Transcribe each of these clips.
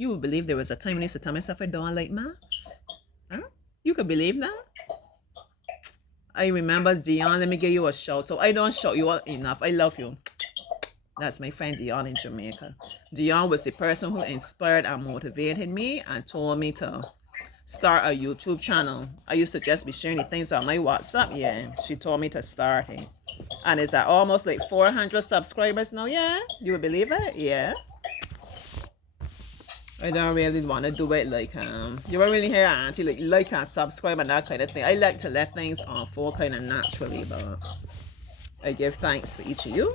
You would believe there was a time when I used to tell myself I don't like maths? Huh? You could believe that? I remember Dion, let me give you a shout. So I don't shout you out enough. I love you. That's my friend Dion in Jamaica. Dion was the person who inspired and motivated me and told me to start a YouTube channel. I used to just be sharing the things on my WhatsApp. Yeah, she told me to start it. And it's at almost like 400 subscribers now. Yeah, you would believe it? Yeah. I don't really want to do it like you won't really hear auntie like and subscribe and that kind of thing. I like to let things unfold kind of naturally, but I give thanks for each of you.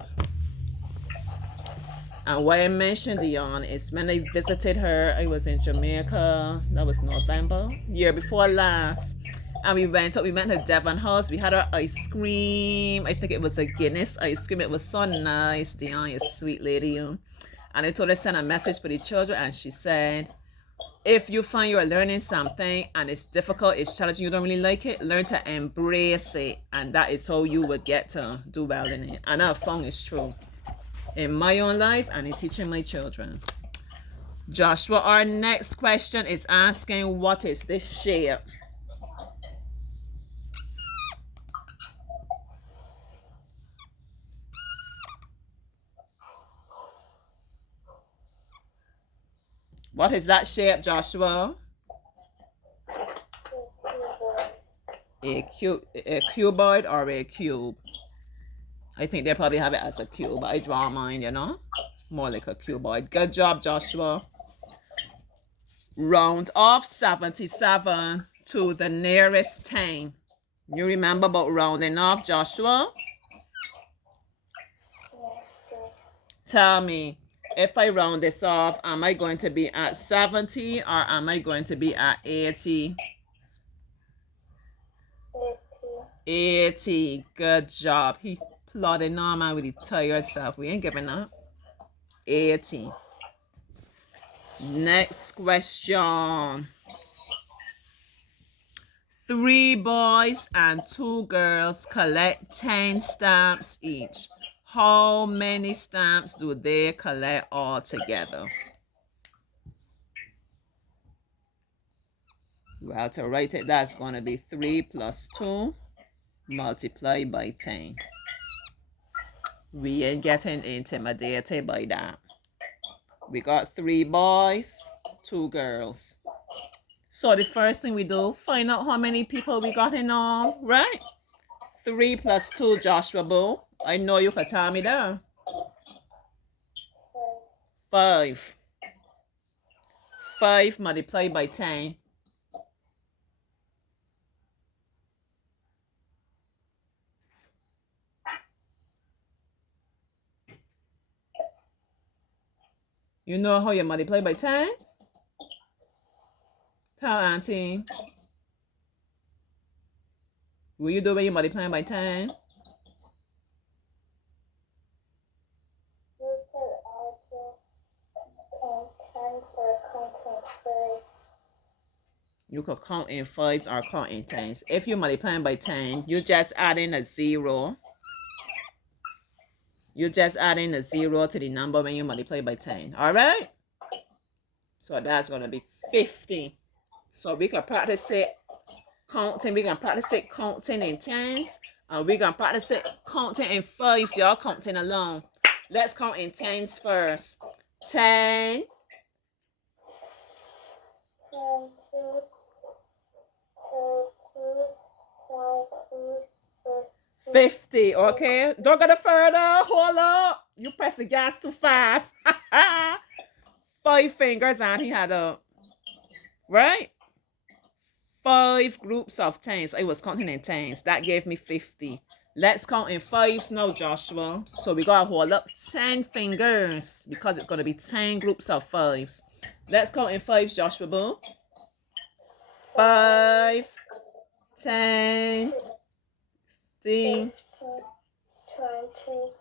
And why I mentioned Dion is when I visited her, I was in Jamaica. That was November, year before last. And we went to Devon House. We had our ice cream. I think it was a Guinness ice cream. It was so nice. Dion, you sweet lady. And I told her to send a message for the children. And she said, if you find you're learning something and it's difficult, it's challenging, you don't really like it, learn to embrace it. And that is how you would get to do well in it. And I found it's true in my own life and in teaching my children. Joshua, our next question is asking, what is this shape? What is that shape, Joshua? A cuboid or a cube? I think they probably have it as a cube. I draw mine, you know? More like a cuboid. Good job, Joshua. Round off 77 to the nearest 10. You remember about rounding off, Joshua? Tell me, if I round this off, am I going to be at 70 or am I going to be at 80? 80. Good job. He plodding on, man, with his tired self. We ain't giving up. 80. Next question. 3 boys and 2 girls collect 10 stamps each. How many stamps do they collect all together? Well, to write it, that's going to be 3 plus 2 multiplied by 10. We ain't getting intimidated by that. We got 3 boys, 2 girls. So the first thing we do, find out how many people we got in all, right? 3 plus 2, Joshua Boo. I know you can tell me that. 5. 5 multiplied by 10. You know how you multiply by 10? Tell Auntie. Will you do when you multiply by 10? You could count in 5s or count in 10s. If you multiply by 10, you just add in a 0. You just add in a 0 to the number when you multiply by 10. All right? So that's going to be 50. So we can practice it counting. We can practice it counting in 10s. And we can practice it counting in 5s. Y'all counting along. Let's count in 10s first. 10. 50, okay? Don't go no further. Hold up. You press the gas too fast. 5 fingers and he had a, right? 5 groups of 10s. I was counting in 10s. That gave me 50. Let's count in 5s now, Joshua. So we gotta hold up 10 fingers because it's gonna be 10 groups of 5s. Let's count in 5s, Joshua Boo. 5, 10, 15, 20,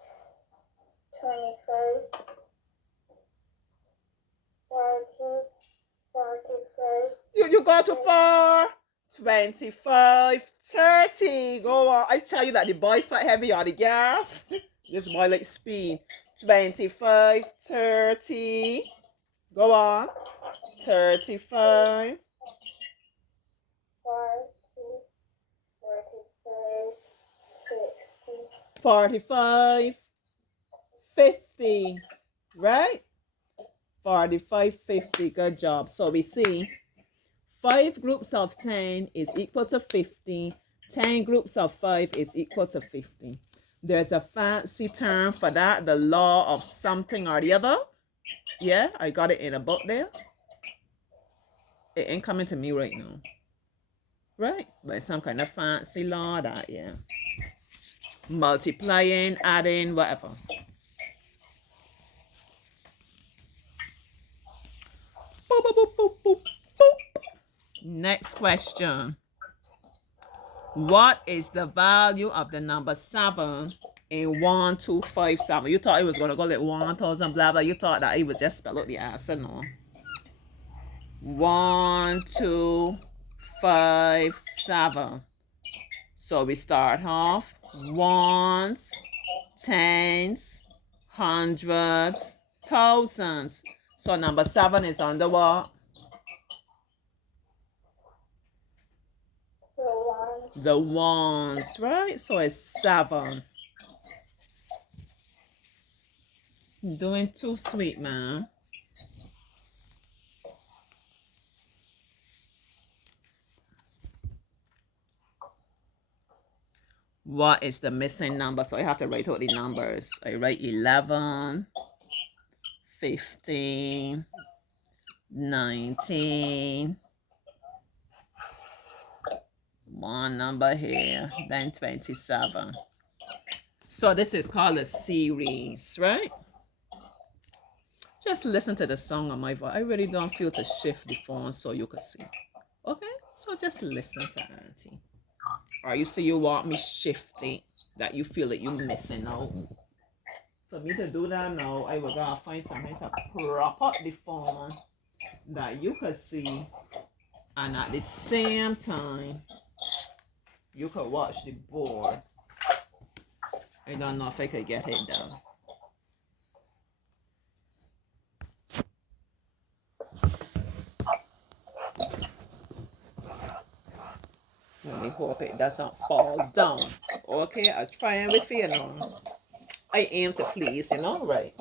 25, 30, 45. You go too far. 25, 30. Go on. I tell you that the boy fat heavy on the gas. This boy like speed. 25, 30. Go on. 35, 45, 50, right? 45, 50. Good job. So we see 5 groups of 10 is equal to 50. 10 groups of 5 is equal to 50. There's a fancy term for that, the law of something or the other. Yeah, I got it in a book there. It ain't coming to me right now. Right? But some kind of fancy law that, yeah. Multiplying, adding, whatever. Boop, boop, boop, boop, boop, boop. Next question. What is the value of the number 7 in 1257? You thought it was going to go like 1,000, blah, blah. You thought that it would just spell out the answer, no. 1257. So we start off ones, tens, hundreds, thousands. So number 7 is under what? The ones, right? So it's 7. Doing too sweet, man. What is the missing number? So I have to write out the numbers. I write 11, 15, 19, one number here, then 27. So this is called a series, right? Just listen to the song on my voice. I really don't feel to shift the phone so you can see. Okay? So just listen to Auntie. Or you say you want me shifting, that you feel that you're missing out. For me to do that now, I will gotta find something to prop up the phone that you could see, and at the same time, you could watch the board. I don't know if I could get it done. Let me hope it doesn't fall down. Okay, I'll try and with you now. I aim to please, you know, right?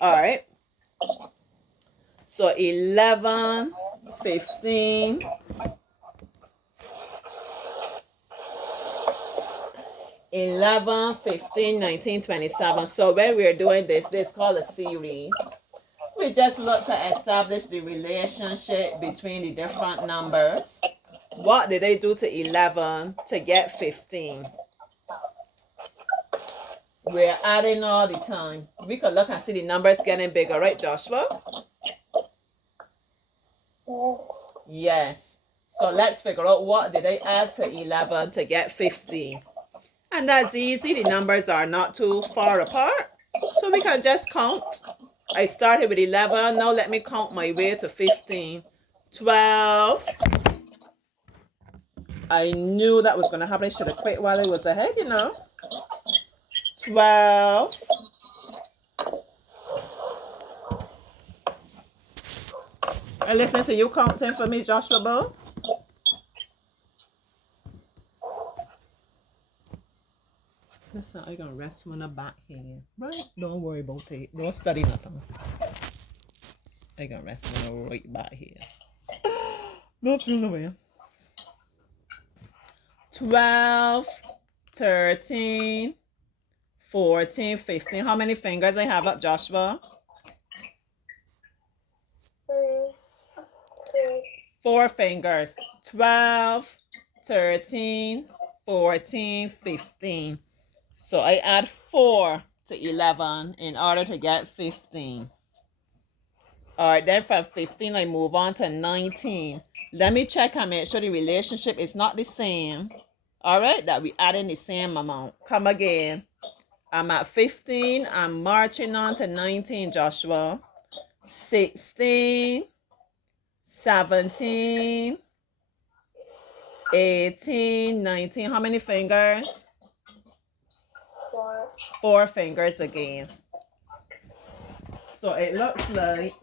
Alright. So 11, 15, 11, 15, 19, 27. So when we're doing this is called a series. We just look to establish the relationship between the different numbers. What did they do to 11 to get 15? We're adding all the time. We could look and see the numbers getting bigger, right, Joshua? Yes. So let's figure out what did they add to 11 to get 15. And that's easy. The numbers are not too far apart. So we can just count. I started with 11. Now let me count my way to 15. 12. I knew that was going to happen. I should have quit while I was ahead, you know. 12. I listening to you counting for me, Joshua Bo. Listen, I'm going to rest on the back here. Right? Don't worry about it. Don't study nothing. I'm going to rest on the right back here. Don't feel the way. 12, 13, 14, 15. How many fingers I have up, Joshua? 4 fingers. 12, 13, 14, 15. So I add 4 to 11 in order to get 15. All right, then from 15, I move on to 19. Let me check and make sure the relationship is not the same. All right, that we add in the same amount. Come again. I'm at 15. I'm marching on to 19, Joshua. 16, 17, 18, 19. How many fingers? 4 fingers again. So it looks like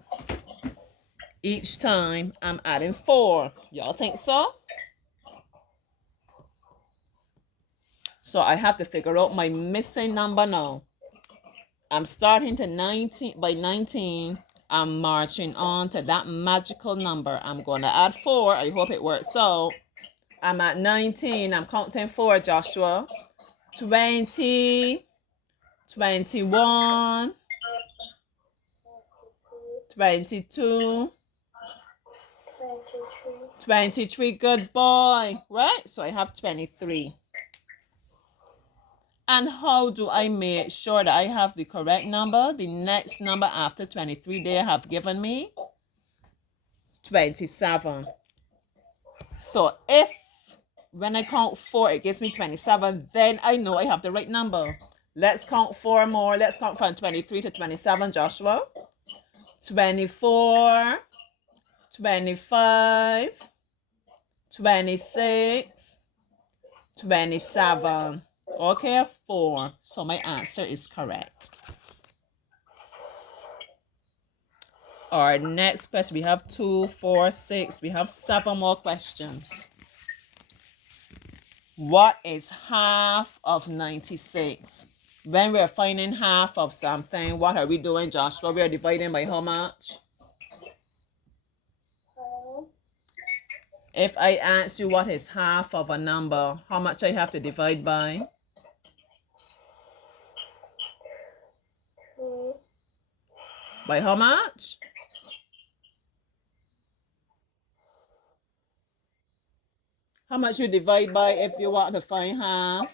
Each time I'm adding 4. Y'all think so? So I have to figure out my missing number now. I'm starting to 19. By 19, I'm marching on to that magical number. I'm going to add 4. I hope it works out. I'm at 19. I'm counting 4, Joshua. 20, 21, 22, 23. Good boy. Right? So I have 23. And how do I make sure that I have the correct number? The next number after 23 they have given me 27. So if when I count 4 it gives me 27, then I know I have the right number. Let's count 4 more. Let's count from 23 to 27, Joshua. 24, 25, 26, 27. Okay, 4. So my answer is correct. Our next question, we have 2, 4, 6. We have 7 more questions. What is half of 96? When we're finding half of something, what are we doing, Joshua? We are dividing by how much? If I ask you what is half of a number, how much I have to divide by? By how much? How much you divide by if you want to find half?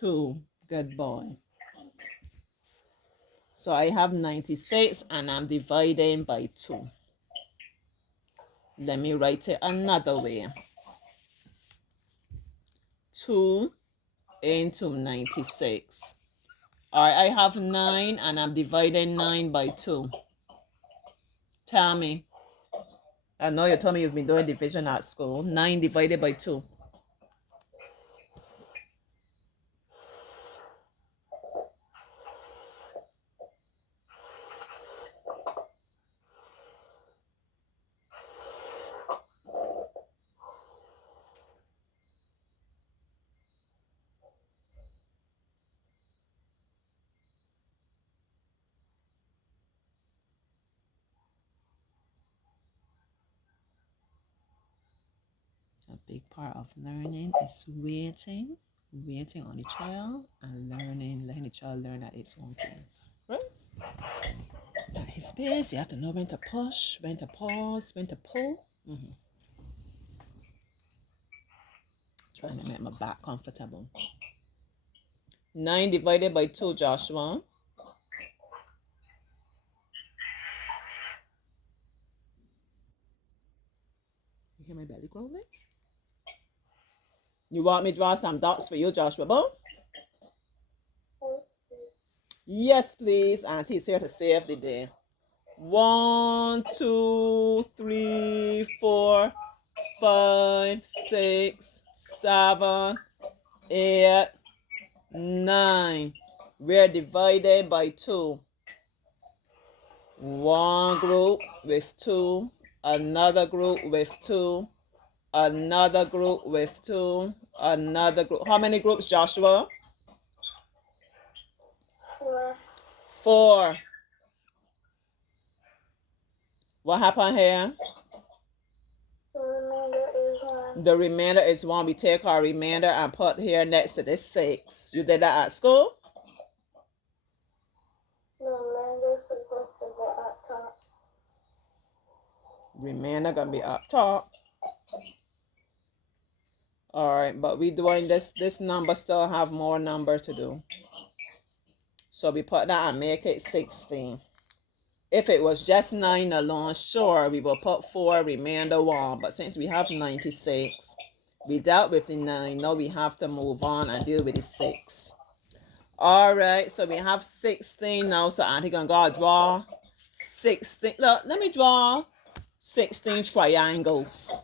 2. Good boy. So I have 96 and I'm dividing by 2. Let me write it another way. 2 into 96. All right, I have 9 and I'm dividing 9 by 2. Tell me. I know you told me you've been doing division at school. 9 divided by 2. A big part of learning is waiting on the child and letting the child learn at its own pace. Right? At his pace, you have to know when to push, when to pause, when to pull. Trying to make my back comfortable. 9 divided by 2, Joshua. You hear my belly growling? You want me to draw some dots for you, Joshua? Bo? Yes, please. Auntie's here to save the day. 1, 2, 3, 4, 5, 6, 7, 8, 9. We're divided by 2. One group with 2, another group with 2, another group with 2, another group. How many groups, Joshua? 4. 4. What happened here? The remainder is 1. The remainder is 1. We take our remainder and put here next to this 6. You did that at school? The remainder is supposed to go up top. Remainder gonna be up top. Alright, but we doing this number still have more number to do. So we put that and make it 16. If it was just 9 alone, sure, we will put 4, remainder 1. But since we have 96, we dealt with the 9. Now we have to move on and deal with the 6. Alright, so we have 16 now. So Auntie gonna go draw 16. Look, let me draw 16 triangles.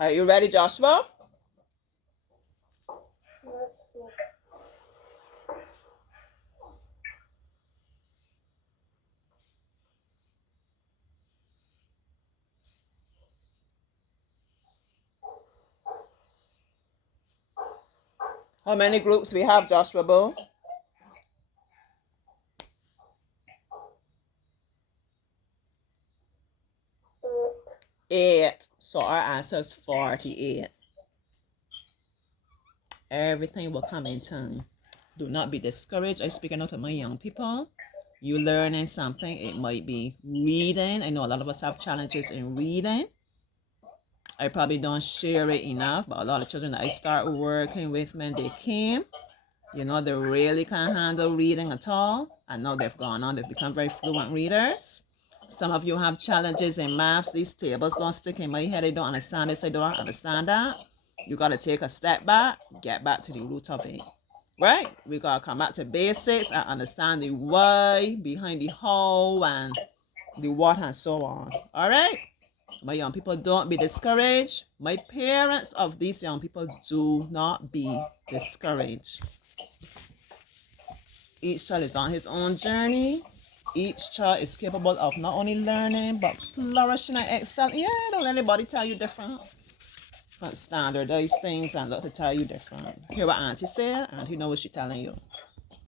Are you ready, Joshua? Let's see. How many groups we have, Joshua Boo? 8. 8. So our answer is 48. Everything will come in time. Do not be discouraged. I'm speaking out to my young people. You learning something. It might be reading. I know a lot of us have challenges in reading. I probably don't share it enough, but a lot of children that I start working with when they came, you know, they really can't handle reading at all. And now they've gone on, they've become very fluent readers. Some of you have challenges in maths. These tables don't stick in my head. I don't understand this. I don't understand that. You got to take a step back, get back to the root of it. Right? We got to come back to basics and understand the why behind the how and the what and so on. All right? My young people, don't be discouraged. My parents of these young people, do not be discouraged. Each child is on his own journey. Each child is capable of not only learning but flourishing and excelling. Yeah, don't let anybody tell you different. Don't standardize things and look to tell you different. Hear what Auntie said? Auntie know what she's telling you.